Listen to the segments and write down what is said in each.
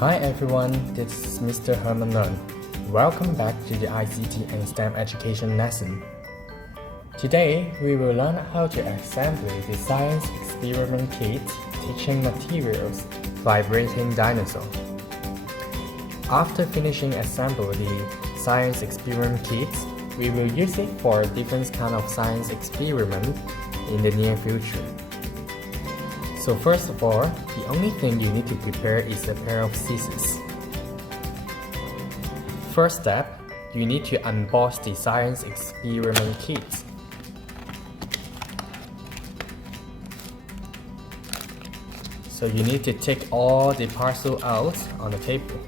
Hi everyone, this is Mr. Herman Leung. Welcome back to the ICT and STEM education lesson. Today, we will learn how to assemble the science experiment kit teaching materials vibrating dinosaur. After finishing assembling the science experiment kits, we will use it for different kind of science experiment in the near future. So first of all, the only thing you need to prepare is a pair of scissors. First step, you need to unbox the science experiment kit. So you need to take all the parcel out on the table.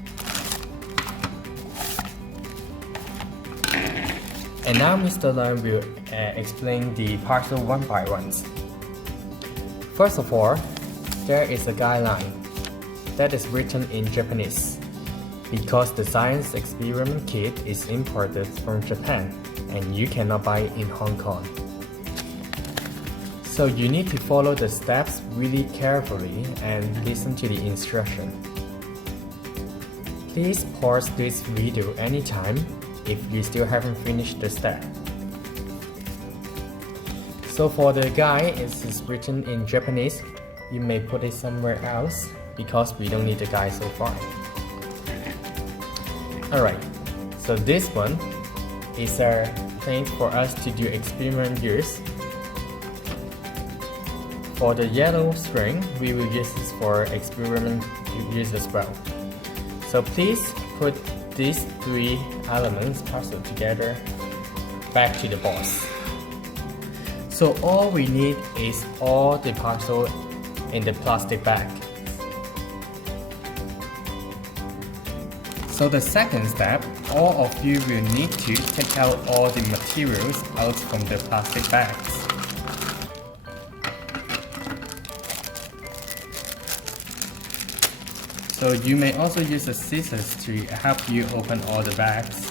And now Mr. Leung will explain the parcel one by one. First of all, there is a guideline that is written in Japanese because the science experiment kit is imported from Japan and you cannot buy it in Hong Kong. So you need to follow the steps really carefully and listen to the instruction. Please pause this video anytime if you still haven't finished the step. So for the guide, it is written in Japanese. You may put it somewhere else because we don't need the guide so far. Alright, so this one is a thing for us to do experiment use. For the yellow string, we will use this for experiment use as well. So please put these three elements parcel together back to the box. So all we need is all the parcel in the plastic bag. So the second step, all of you will need to take out all the materials out from the plastic bags. So you may also use the scissors to help you open all the bags.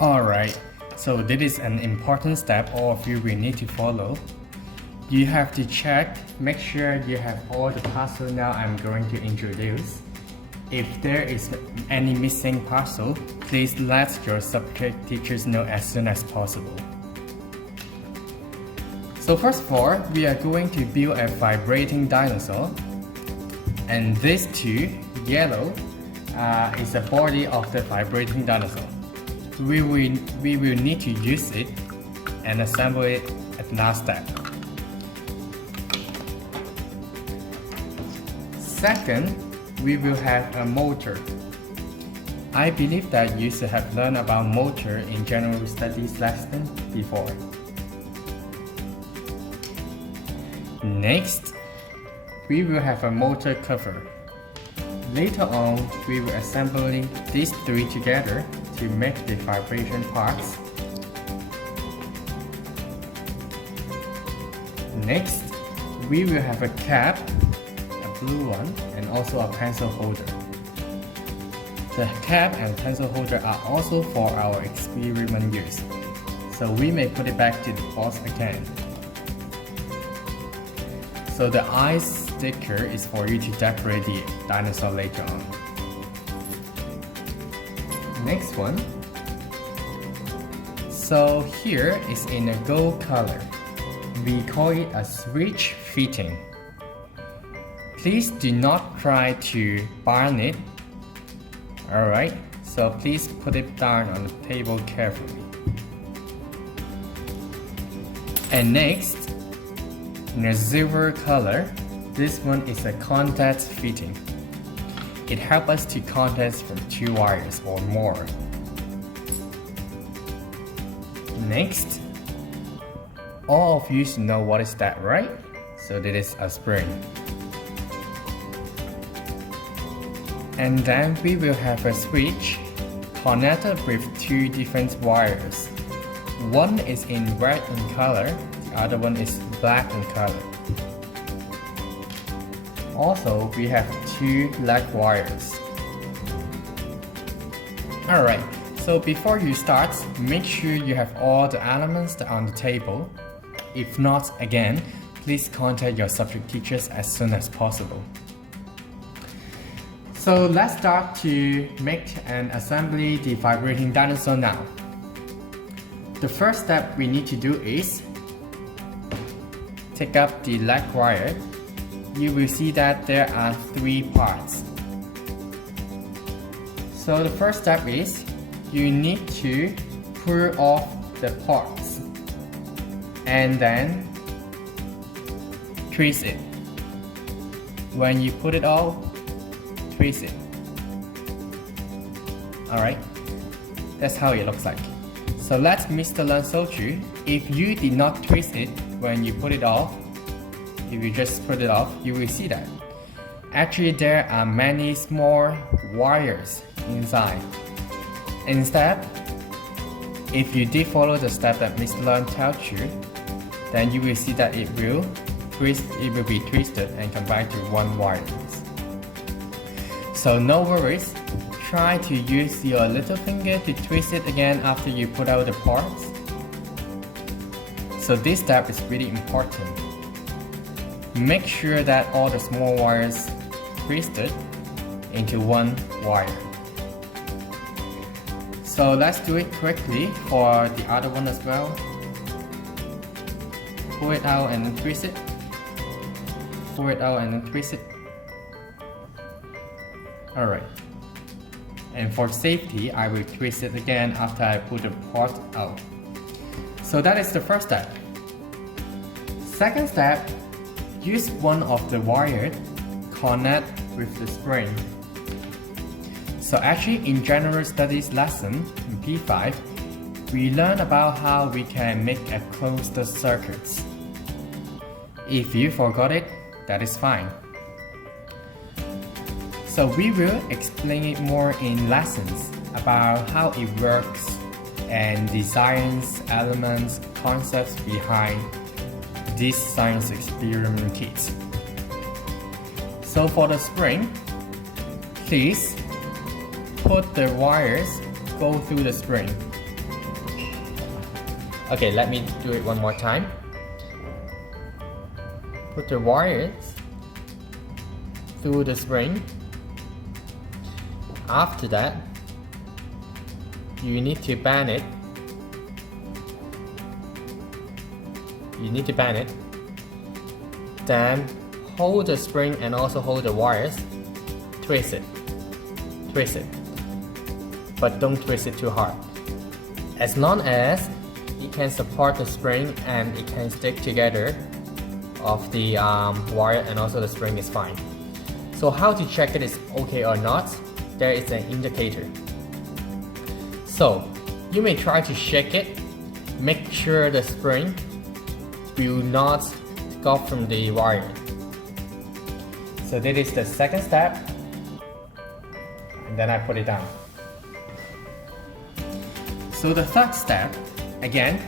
Alright, so this is an important step all of you will need to follow. You have to check, make sure you have all the parcel now I'm going to introduce. If there is any missing parcel, please let your subject teachers know as soon as possible. So first of all, we are going to build a vibrating dinosaur. And this two, yellow, is the body of the vibrating dinosaur. We will need to use it and assemble it at the last step. Second, we will have a motor. I believe that you should have learned about motor in general studies lesson before. Next, we will have a motor cover. Later on, we will assemble these three together to make the vibration parts. Next, we will have a cap, a blue one, and also a pencil holder. The cap and pencil holder are also for our experiment use, so we may put it back to the box again. So the eye sticker is for you to decorate the dinosaur later on. Next one. So here is in a gold color. We call it a switch fitting. Please do not try to burn it. Alright, so please put it down on the table carefully. And next, in a silver color, This one is a contact fitting. It helps us to contact from 2 wires or more. Next, all of you should know what is that, right? So this is a spring. And then we will have a switch connected with 2 different wires. One is in red in color, the other one is black in color. Also, we have 2 leg wires. Alright, so before you start, make sure you have all the elements on the table. If not, again, please contact your subject teachers as soon as possible. So let's start to make and assembly the vibrating dinosaur now. The first step we need to do is take up the leg wire. You will see that there are 3 parts. So the first step is you need to pull off the parts and then twist it. When you put it off, twist it. Alright, that's how it looks like. So let Mr. Learn show you. If you did not twist it when you put it off, if you just put it off, you will see that actually there are many small wires inside. Instead, if you did follow the step that Mr. Learn tells you, then you will see that it will be twisted and combined to 1 wire. So no worries, try to use your little finger to twist it again after you put out the parts. So this step is really important. Make sure that all the small wires twisted into 1 wire. So let's do it quickly for the other one as well. Pull it out and then twist it. Pull it out and then twist it. Alright. And for safety, I will twist it again after I put the part out. So that is the first step. Second step, use one of the wire connect with the spring. So actually in general studies lesson in P5, we learn about how we can make a closed circuit. If you forgot it, that is fine. So we will explain it more in lessons about how it works and the science elements, concepts behind this science experiment kit. So for the spring, please put the wires go through the spring. Okay, let me do it one more time. Put the wires through the spring. After that, you need to bend it. Then hold the spring and also hold the wires. Twist it. But don't twist it too hard. As long as it can support the spring and it can stick together of the wire and also the spring is fine. So how to check it is okay or not? There is an indicator. So you may try to shake it. Make sure the spring will not go from the wire. So that is the second step. And then I put it down. So the third step, again,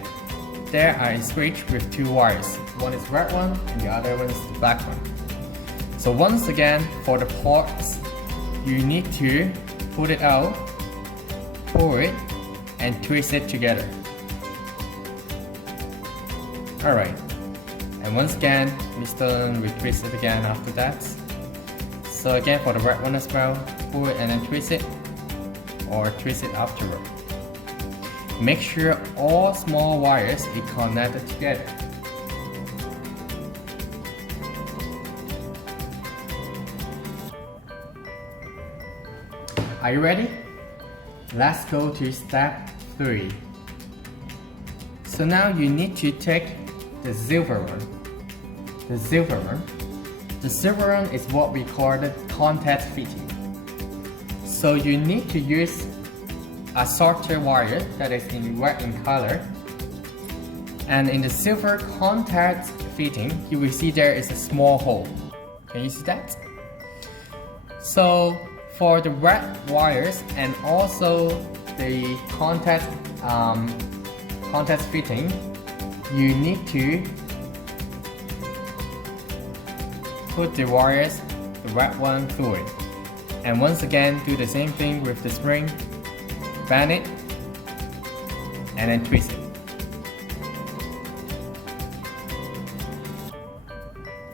there are a switch with 2 wires. One is red one and the other one is the black one. So once again, for the ports, you need to put it out, pull it, and twist it together. Alright, and once again, Mr. will twist it again after that. So again, for the red one as well, pull it and then twist it, or twist it afterward. Make sure all small wires are connected together. Are you ready? Let's go to step 3. So now you need to take the silver one, The silver one is what we call the contact fitting. So you need to use a shorter wire that is in red in color. And in the silver contact fitting, you will see there is a small hole. Can you see that? So for the red wires and also the contact fitting, you need to put the wires, the red one, through it. And once again, do the same thing with the spring, bend it, and then twist it.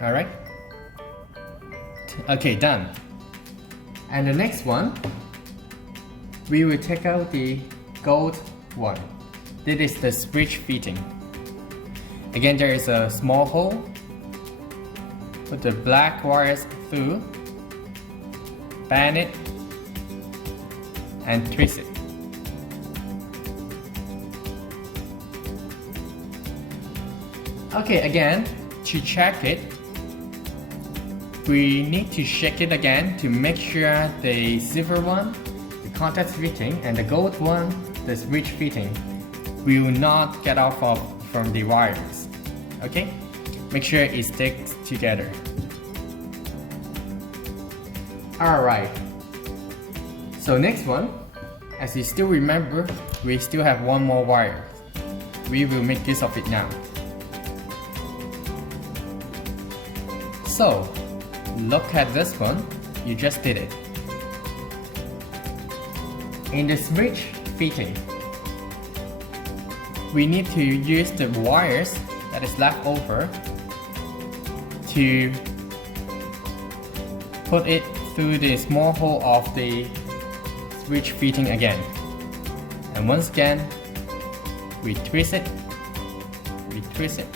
Alright? Okay, done. And the next one, we will take out the gold one. This is the switch fitting. Again, there is a small hole. Put the black wires through, bend it, and twist it. Okay, again, to check it, we need to shake it again to make sure the silver one, the contact fitting, and the gold one, the switch fitting, will not get off from the wires. Okay? Make sure it sticks together. Alright. So next one, as you still remember, we still have one more wire. We will make use of it now. So, look at this one, you just did it. In the switch fitting, we need to use the wires that is left over to put it through the small hole of the switch fitting again. And once again, we twist it, we twist it.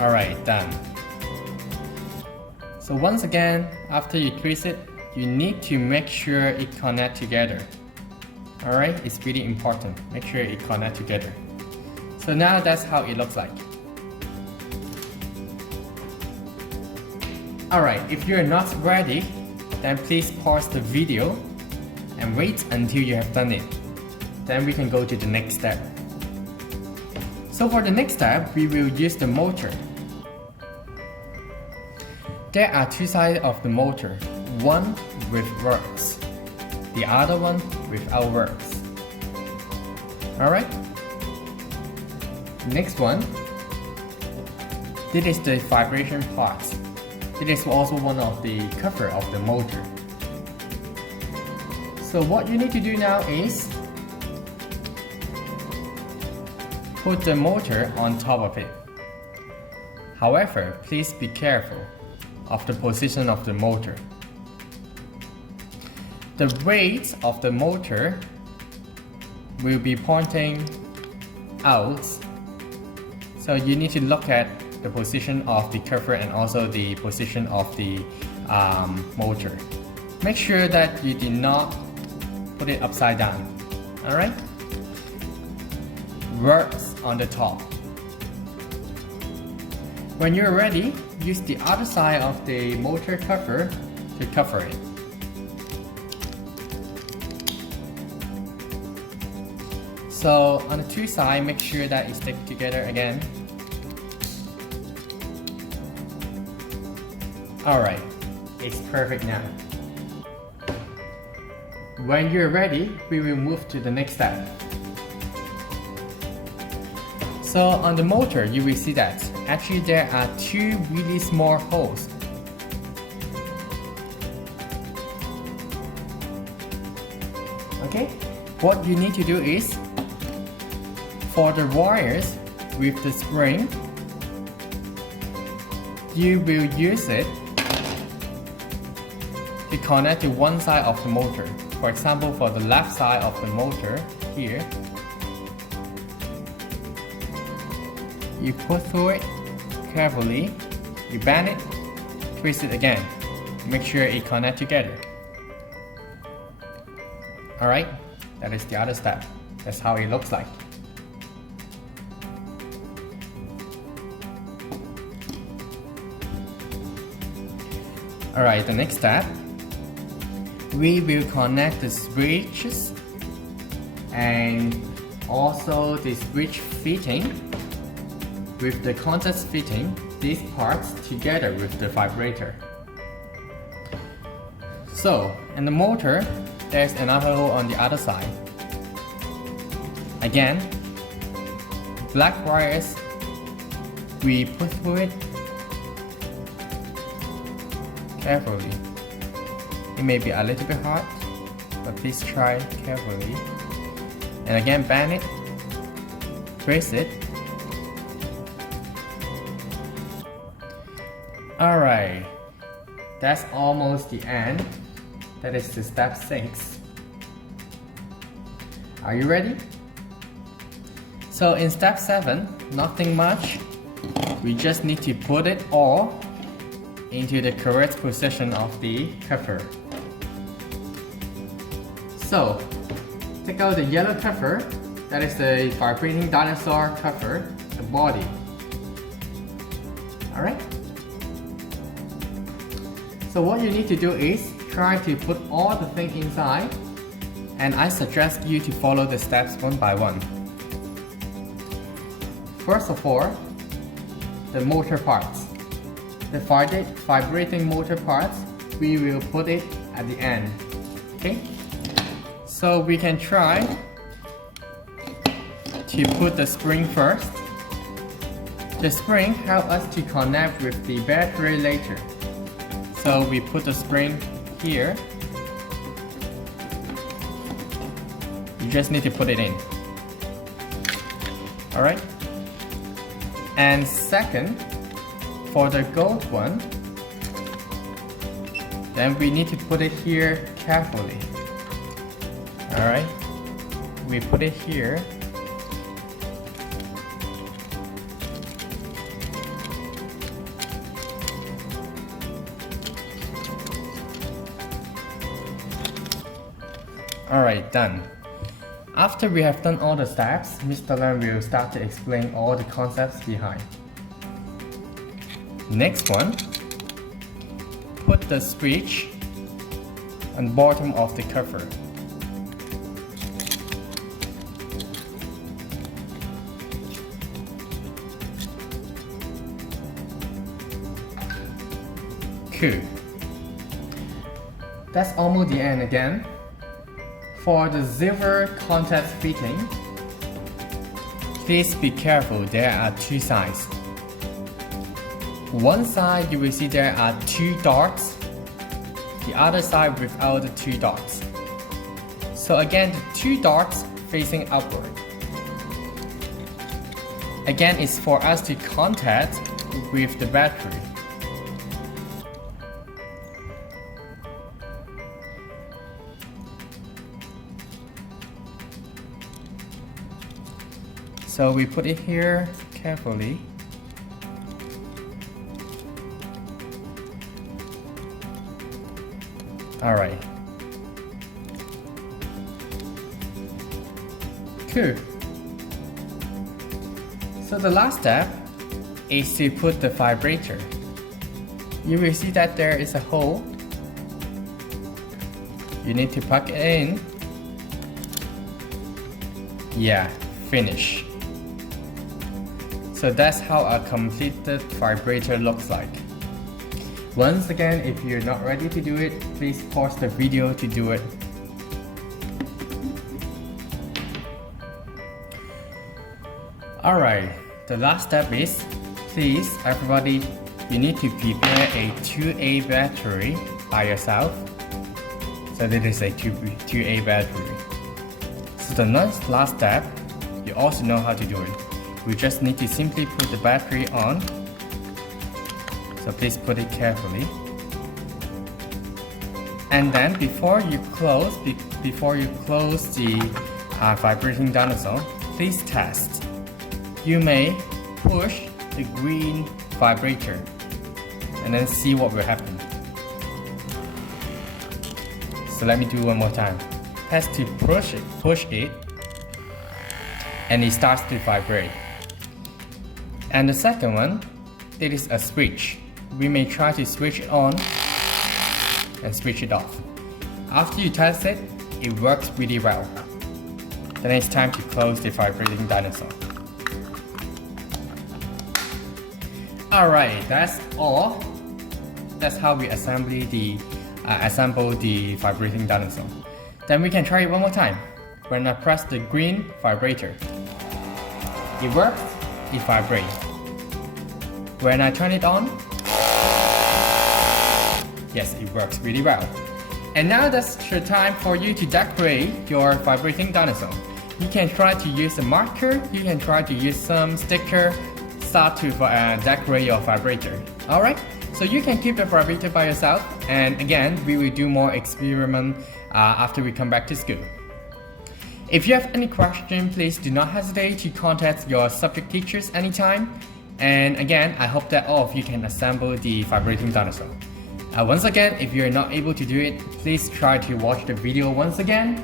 Alright, done. So once again, after you twist it, you need to make sure it connects together. Alright, it's really important. Make sure it connects together. So now that's how it looks like. Alright, if you're not ready, then please pause the video and wait until you have done it. Then we can go to the next step. So for the next step, we will use the motor. There are two sides of the motor, one with works, the other one without works. Alright? Next one, this is the vibration part. This is also one of the cover of the motor. So what you need to do now is put the motor on top of it. However, please be careful of the position of the motor. The weight of the motor will be pointing out, so you need to look at the position of the cover and also the position of the motor. Make sure that you did not put it upside down. Alright? Works on the top. When you're ready, use the other side of the motor cover to cover it. So on the two sides, make sure that it sticks together again. Alright, it's perfect now. When you're ready, we will move to the next step. So on the motor, you will see that actually there are two really small holes. Okay, what you need to do is, for the wires with the spring, you will use it to connect to one side of the motor. For example, for the left side of the motor here, you put through it carefully, you bend it, twist it again. Make sure it connects together. Alright, that is the other step. That's how it looks like. Alright, the next step, we will connect the switches and also the switch fitting with the contact fitting, these parts together with the vibrator. So, in the motor, there's another hole on the other side. Again, black wires, we put through it carefully. It may be a little bit hard, but please try carefully. And again, bend it, brace it. Alright, that's almost the end. That is the step 6. Are you ready? So in step 7, nothing much. We just need to put it all into the correct position of the cover. So, take out the yellow cover, that is the vibrating dinosaur cover, the body. Alright? So what you need to do is try to put all the things inside, and I suggest you to follow the steps one by one. First of all, the motor parts. The vibrating motor parts, we will put it at the end. Okay? So we can try to put the spring first. The spring helps us to connect with the battery later. So we put the spring here. You just need to put it in. Alright? And second, for the gold one, then we need to put it here carefully. Alright? We put it here. Alright, done. After we have done all the steps, Mr. Learn will start to explain all the concepts behind. Next one, put the switch on the bottom of the cover. Cool. That's almost the end again. For the silver contact fitting, please be careful, there are two sides. One side you will see there are 2 dots, the other side without the 2 dots. So again, the 2 dots facing upward. Again, it's for us to contact with the battery. So we put it here carefully. Alright. Cool. So the last step is to put the vibrator. You will see that there is a hole. You need to plug it in. Yeah, finish. So that's how a completed vibrator looks like. Once again, if you're not ready to do it, please pause the video to do it. Alright, the last step is, please everybody, you need to prepare a 2A battery by yourself. So this is a 2A battery. So the next last step, you also know how to do it. We just need to simply put the battery on. So please put it carefully. And then before you close the vibrating dinosaur, please test. You may push the green vibrator and then see what will happen. So let me do one more time. Has to push it, and it starts to vibrate. And the second one, it is a switch. We may try to switch it on. and switch it off. After you test it, it works really well. Then it's time to close the vibrating dinosaur. Alright, that's all. That's how we assemble the vibrating dinosaur. Then we can try it one more time. When I press the green vibrator, it works, it vibrates. When I turn it on, yes, it works really well. And now that's the time for you to decorate your vibrating dinosaur. You can try to use a marker, you can try to use some sticker, start to decorate your vibrator. Alright, so you can keep the vibrator by yourself, and again, we will do more experiment after we come back to school. If you have any question, please do not hesitate to contact your subject teachers anytime. And again, I hope that all of you can assemble the vibrating dinosaur. Once again, if you're not able to do it, please try to watch the video once again.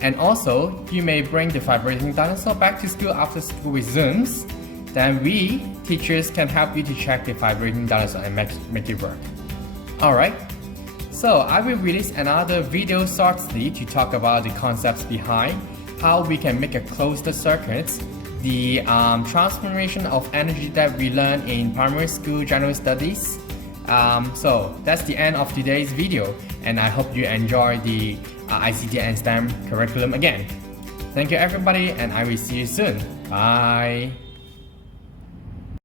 And also, you may bring the vibrating dinosaur back to school after school with Zooms. Then we, teachers, can help you to check the vibrating dinosaur and make it work. Alright, so I will release another video shortly to talk about the concepts behind how we can make a closed circuit, the transformation of energy that we learned in primary school general studies. So that's the end of today's video, and I hope you enjoy the ICT and STEM curriculum again. Thank you everybody, and I will see you soon. Bye!